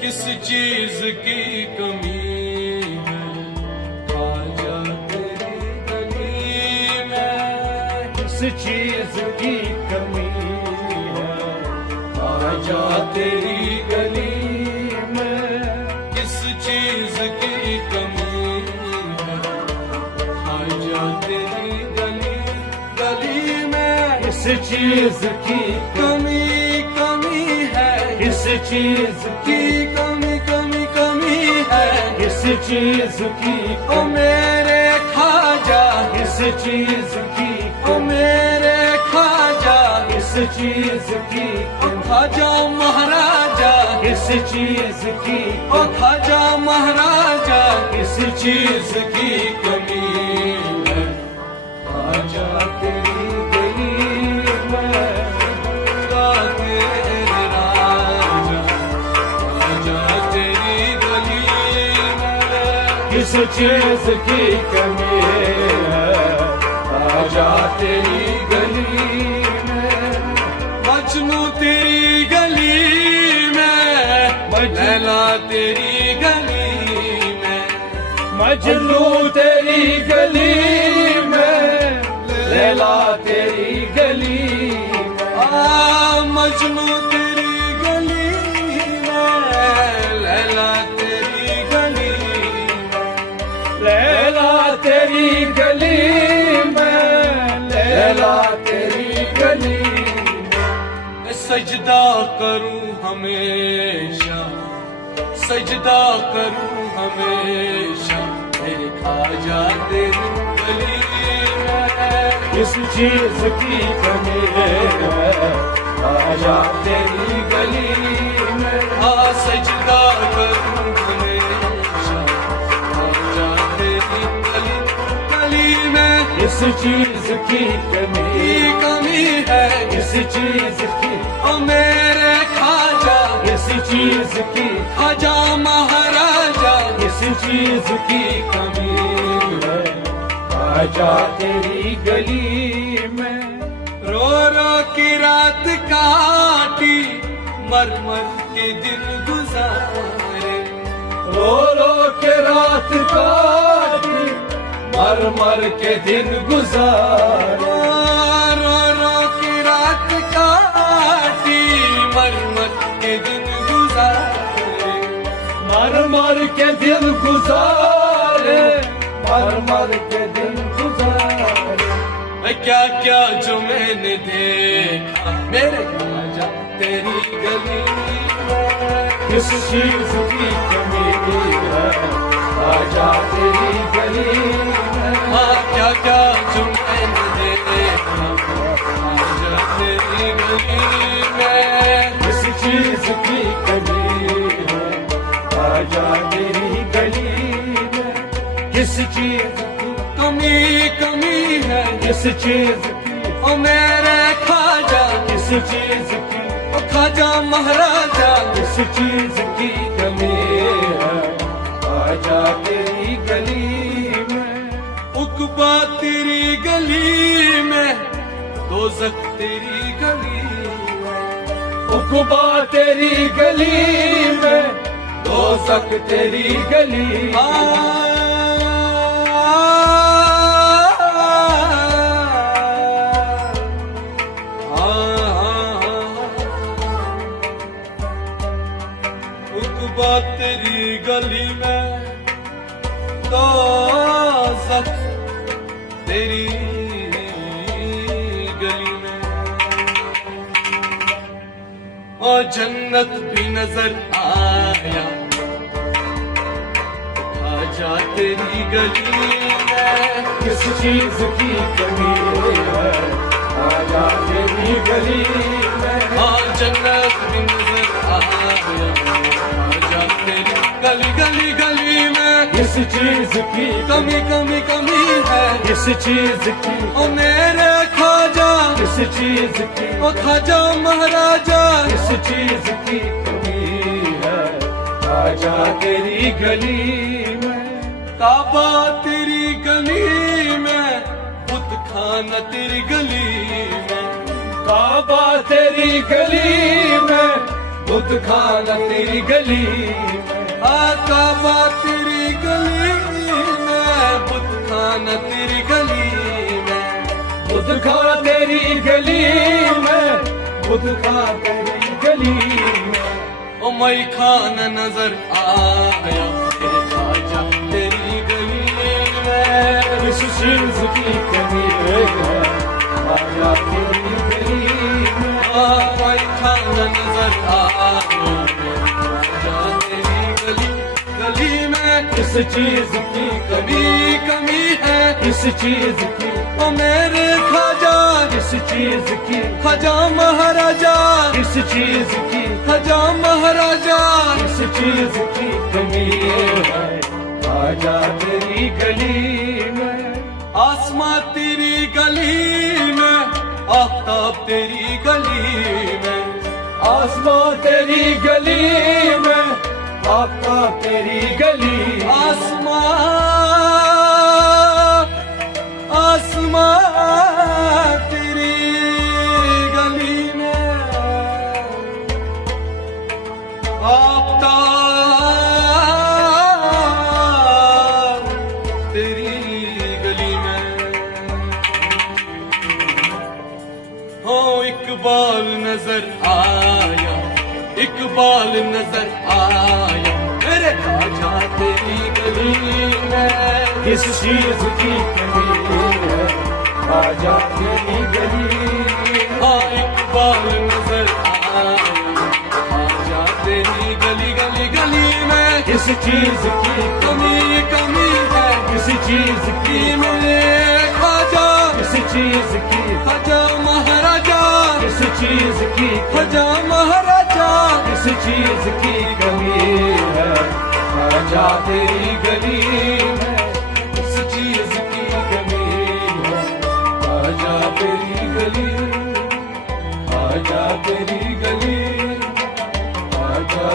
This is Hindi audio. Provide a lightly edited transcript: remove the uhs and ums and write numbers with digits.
किस चीज की कमी है ख्वाजा तेरी गली में, किस चीज की कमी है ख्वाजा तेरी गली में, किस चीज की कमी है ख्वाजा तेरी गली में, किस चीज की कमी कमी है, किस चीज की कमी कमी कमी है, किस चीज की ओ मेरे ख्वाजा, किस चीज की ओ मेरे ख्वाजा, किस चीज की ओ ख्वाजा महाराजा, किस चीज की ओ ख्वाजा महाराजा, किस चीज की कमी है ख्वाजा तेरी गली में, तेरे राजा ख्वाजा तेरी गली में, किस चीज की कमी है आजा तेरी गली में, मजनू तेरी गली में, लैला तेरी गली में, मजनू तेरी गली में, लैला तेरी गली में, मजनू तेरी गली में, लैला तेरी गली में, लैला तेरी गली में, लैला तेरी गली में, सजदा करूं हमेशा, सजदा करूं हमेशा तेरे ख्वाजा तेरी गली में, किस चीज की कमी है आजा तेरी गली में, सजदा करूं हमेशा ख्वाजा तेरी गली में, किस चीज की कमी है, किस चीज की ओ मेरे ख्वाजा, किस चीज की ख्वाजा महाराजा, किस चीज की कमी है आजा तेरी गली में, रो रो की रात काटी, मर मर के दिन गुजारे, रो रो के रात काटी, मर मर के दिन गुजारे, रो रो की रात काटी, मर मर के दिन गुजारे, मर मर के दिन गुजारे, मर मर के दिन गुजारे, क्या क्या जो मैंने देखा मेरे ख्वाजा तेरी गली में, किस चीज की कमी है आजा तेरी गली में, क्या क्या जो मैंने देखा ख्वाजा तेरी गली में, किस चीज की कमी है आजा तेरी गली में, किस चीज की कमी कमी है, किस चीज की ओ मेरे ख्वाजा, किस चीज की ओ ख्वाजा महाराजा, किस चीज की कमी है आजा तेरी गली में, उकबा तेरी गली में, दोज़ख तेरी गली में, उकबा तेरी गली में, दोज़ख तेरी गली में, उकबा तेरी गली में, दोज़ख तेरी गली में, और जन्नत भी नजर आया ख्वाजा तेरी गली में, किस चीज की कमी है आजा तेरी गली में, और जन्नत भी नजर आया ख्वाजा तेरी गली गली गली में, किस चीज की कमी कमी कमी है, किस चीज की ओ मेरे ख्वाजा, किस चीज की ओ ख्वाजा महाराजा, किस चीज की कमी है आजा तेरी गली में, काबा तेरी गली में, बुत खाना तेरी गली में, काबा तेरी गली में, बुत खाना तेरी गली काबा तेरी गली में, बुत खाना तेरी गली में, बुत खाना तेरी गली में, बुत खाना तेरी गली में। ओ मई खाना नजर आया तेरे ख्वाजा तेरी गली में। इस चीज की कमी है ख्वाजा तेरी गली में। मई खाना नजर आया ख्वाजा तेरी गली में। इस चीज की कमी है इस चीज की, ओ मेरे ख्वाजा, इस चीज की, ख्वाजा महाराजा, इस चीज की, ख्वाजा महाराजा। इस चीज की कमी है ख्वाजा तेरी गली में। आसमां तेरी गली में, आफ्ताब तेरी गली में, आसमां तेरी गली में, आफ्ताब तेरी गली। आसमां तेरी गली में, आफ्ताब तेरी गली में। हो इकबाल नजर आया, इकबाल नजर आया मेरे ख्वाजा तेरी गली में। इस चीज की कमी है ख्वाजा तेरी गली में। हाँ इकबाल नजर आया ख्वाजा तेरी गली गली गली में। इस चीज की कमी है इस चीज की, मेरे ख्वाजा, इस चीज की, ख्वाजा महाराजा, इस चीज की, ख्वाजा महाराजा। इस चीज की कमी है ख्वाजा तेरी गली में। इस चीज की कमी है ख्वाजा तेरी गली, ख्वाजा तेरी गली, ख्वाजा